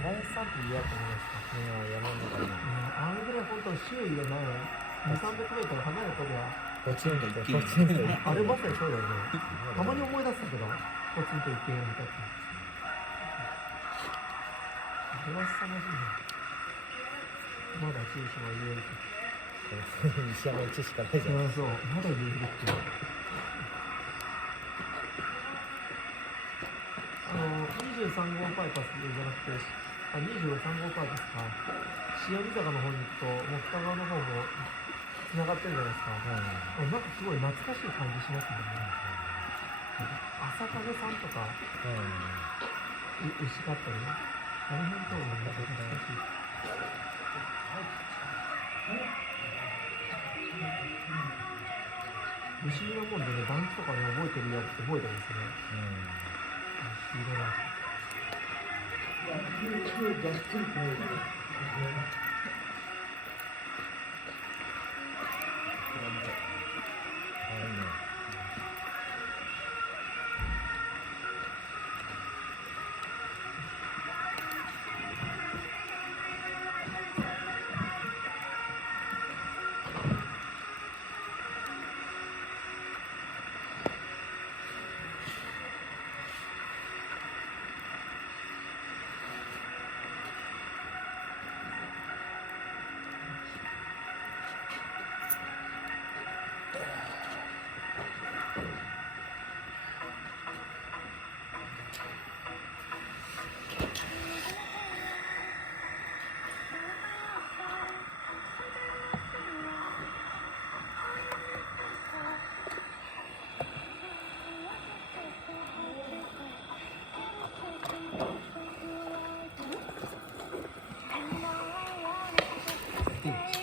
林さんって嫌と思いますか？山の中にあれぐらい本当周囲がない2、300メートル離れたとこはポツンと一軒あれまさにそうだよね。たまに思い出すけど、ポツンと一軒家みたいな。出ましたまじいね。まだ住所は言えるけ西山1しかないじゃど。ん。そう、まだ言えるっていう。23号バイパスじゃなくて、23号バイパスか。塩見坂の方に行くと、もう北側の方も繋がってるじゃないですか。なんかすごい懐かしい感じしますもんね。朝影さんとか、牛かったりね。あの辺ともなんか懐かしい。不思議なもんでね、団地とかね、覚えてるやつ覚えてますね。不思議だな。天気